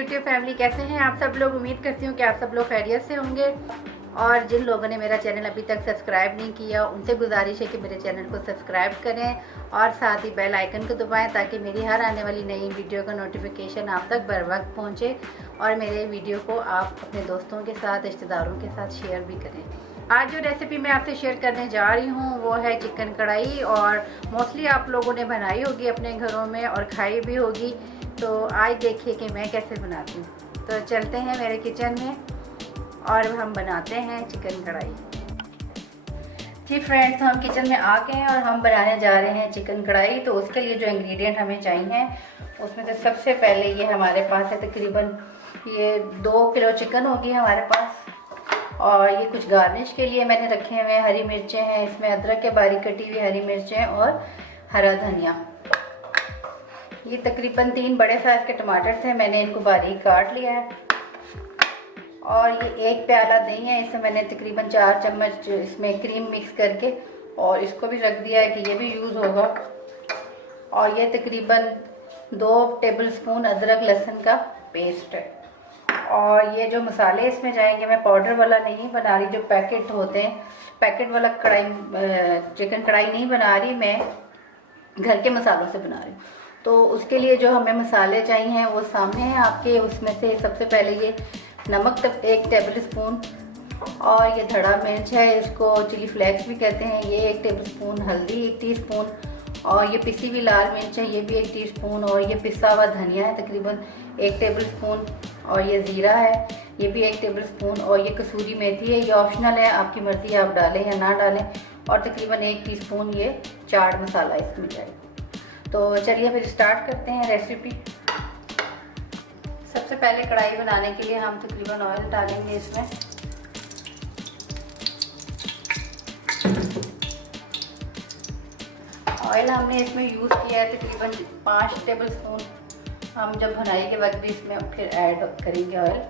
YouTube family, कैसे हैं आप सब लोग। उम्मीद करती हूँ कि आप सब लोग खैरियत से होंगे। और जिन लोगों ने मेरा चैनल अभी तक सब्सक्राइब नहीं किया उनसे गुजारिश है कि मेरे चैनल को सब्सक्राइब करें और साथ ही बेल आइकन को दबाएं ताकि मेरी हर आने वाली नई वीडियो का नोटिफिकेशन आप तक बर वक्त पहुँचे और मेरे वीडियो को आप अपने दोस्तों के साथ, रिश्तेदारों के साथ शेयर भी करें। आज जो रेसिपी मैं आपसे शेयर करने जा रही हूँ वो है चिकन कढ़ाई, और मोस्टली आप लोगों ने बनाई होगी अपने घरों में और खाई भी होगी। तो आज देखिए कि मैं कैसे बनाती हूँ। तो चलते हैं मेरे किचन में और हम बनाते हैं चिकन कढ़ाई। जी फ्रेंड्स, हम किचन में आ गए हैं और हम बनाने जा रहे हैं चिकन कढ़ाई। तो उसके लिए जो इंग्रेडिएंट हमें चाहिए उसमें से सबसे पहले ये हमारे पास है तकरीबन ये 2 किलो चिकन होगी हमारे पास। और ये कुछ गार्निश के लिए मैंने रखे हुए हैं, हरी मिर्चें हैं, इसमें अदरक के बारीक कटी हुई हरी मिर्चें और हरा धनिया। ये तकरीबन 3 बड़े साइज के टमाटर थे, मैंने इनको बारीक काट लिया है। और ये 1 प्याला दही है, इसमें मैंने तकरीबन 4 चम्मच इसमें क्रीम मिक्स करके और इसको भी रख दिया है कि ये भी यूज़ होगा। और ये तकरीबन 2 टेबलस्पून अदरक लहसुन का पेस्ट है। और ये जो मसाले इसमें जाएंगे, मैं पाउडर वाला नहीं बना रही, जो पैकेट होते हैं पैकेट वाला चिकन कढ़ाई नहीं बना रही, मैं घर के मसालों से बना रही हूँ। तो उसके लिए जो हमें मसाले चाहिए वो सामने हैं आपके। उसमें से सबसे पहले ये नमक 1 टेबलस्पून, और ये धड़ा मिर्च है, इसको चिली फ्लेक्स भी कहते हैं, ये 1 टेबलस्पून, हल्दी 1 टीस्पून, और ये पिसी हुई लाल मिर्च है, ये भी 1 टीस्पून, और ये पिसा हुआ धनिया है तकरीबन 1 टेबलस्पून, और ये ज़ीरा है, ये भी 1 टेबलस्पून, और ये कसूरी मेथी है, ये ऑप्शनल है, आपकी मर्ज़ी आप डालें या ना डालें। और तकरीबन 1 टीस्पून ये चाट मसाला इसमें जाए। तो चलिए फिर स्टार्ट करते हैं रेसिपी। सबसे पहले कढ़ाई बनाने के लिए हम तकरीबन ऑयल डालेंगे इसमें। ऑयल हमने इसमें यूज़ किया है तकरीबन 5 टेबलस्पून। हम जब भुनाई के वक्त भी इसमें फिर ऐड करेंगे ऑयल।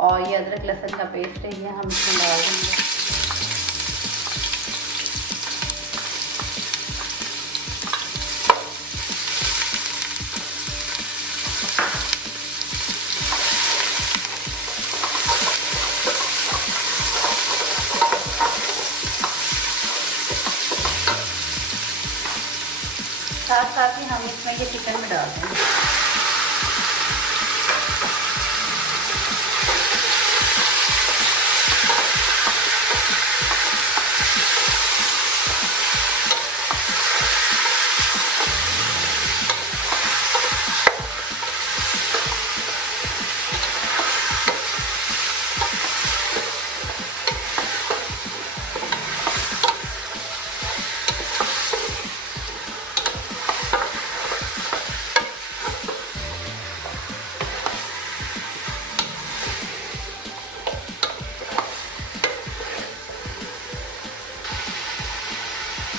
और ये अदरक लहसुन का पेस्ट है, ये हम इसमें डाल देंगे। साथ साथ ही हम इसमें ये चिकन में डाल देंगे।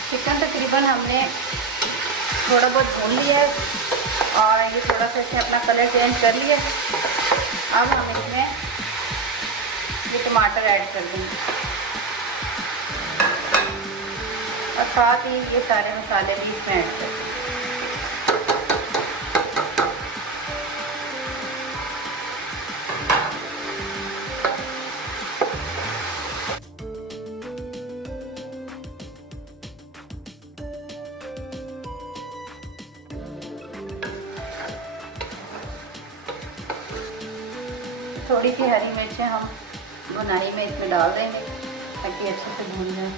चिकन तकरीबन हमने थोड़ा बहुत भून लिया है और ये थोड़ा सा इसने अपना कलर चेंज कर लिया। अब हम इसमें ये टमाटर ऐड कर देंगे और साथ ही ये सारे मसाले भी इसमें ऐड कर देंगे। थोड़ी सी हरी मिर्चें हम भुनाई में इसमें डाल देंगे ताकि अच्छे से भून जाए।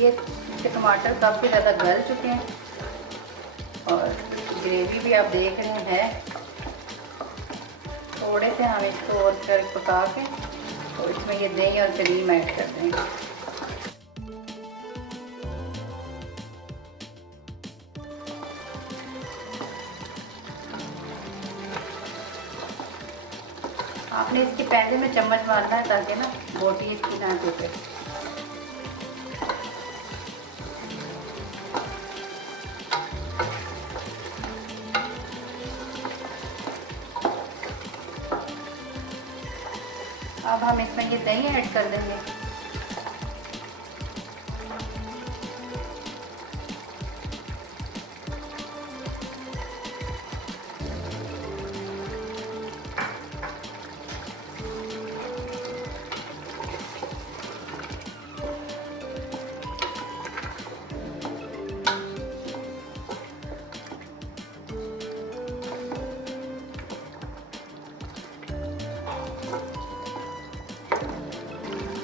ये टमाटर काफ़ी ज़्यादा गल चुके हैं और ग्रेवी भी आप देख रहे हैं। थोड़े से हम इसको और कर पका के तो इसमें ये दही और क्रीम ऐड कर देंगे। आपने इसके पहले में चम्मच मारना है ताकि ना बोटी इसकी ना टूटे। अब हम इसमें ये दही ऐड कर देंगे।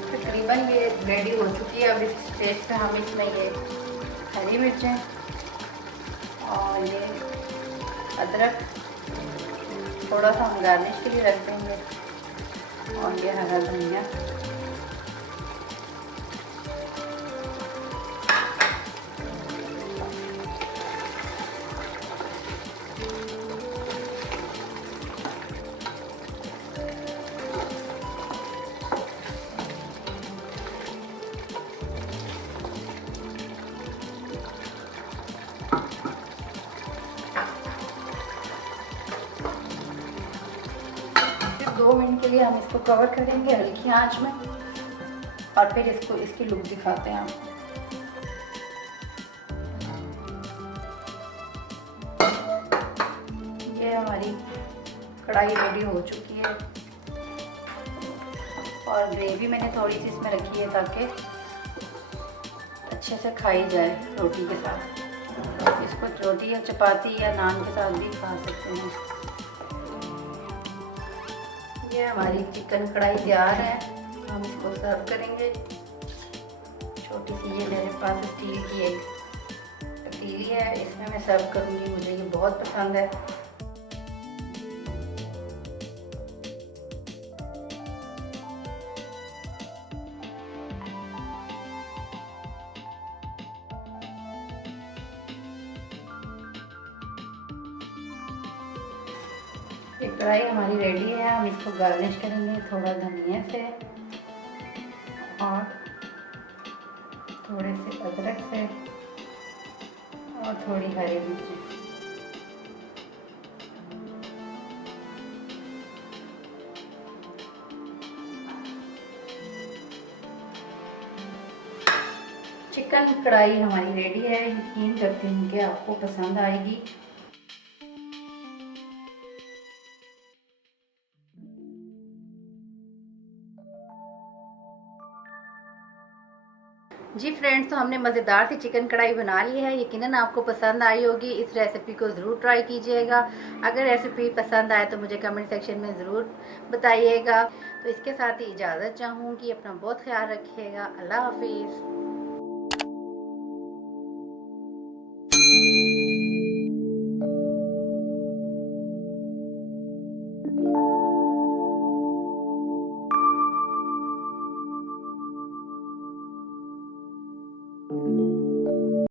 तकरीबन ये रेडी हो चुकी है। अब इस स्टेज पे हम इसमें ये हरी मिर्चें और ये अदरक थोड़ा सा हम गार्निश के लिए रख देंगे, और ये हरा धनिया। फिर 2 मिनट के लिए हम इसको कवर करेंगे हल्की आंच में, और फिर इसकी लुक दिखाते हैं आपको। ये हमारी कढ़ाई रेडी हो चुकी है, और ग्रेवी मैंने थोड़ी सी इसमें रखी है ताकि अच्छे से खाई जाए रोटी के साथ। इसको रोटी या चपाती या नान के साथ भी खा सकते हैं। ये हमारी चिकन कढ़ाई तैयार है, हम इसको सर्व करेंगे। छोटी सी ये मेरे पास स्टील की एक पतीली है, इसमें मैं सर्व करूँगी। मुझे ये बहुत पसंद है। ये कढ़ाई हमारी रेडी है। हम इसको गार्निश करेंगे थोड़ा धनिया से और थोड़े से अदरक से और थोड़ी हरी मिर्च। चिकन कढ़ाई हमारी रेडी है। यकीन करती हूँ कि आपको पसंद आएगी। जी फ्रेंड्स, तो हमने मज़ेदार सी चिकन कढ़ाई बना ली है। यकीनन आपको पसंद आई होगी। इस रेसिपी को ज़रूर ट्राई कीजिएगा। अगर रेसिपी पसंद आए तो मुझे कमेंट सेक्शन में ज़रूर बताइएगा। तो इसके साथ ही इजाज़त चाहूँगी। अपना बहुत ख्याल रखिएगा। अल्लाह हाफिज़।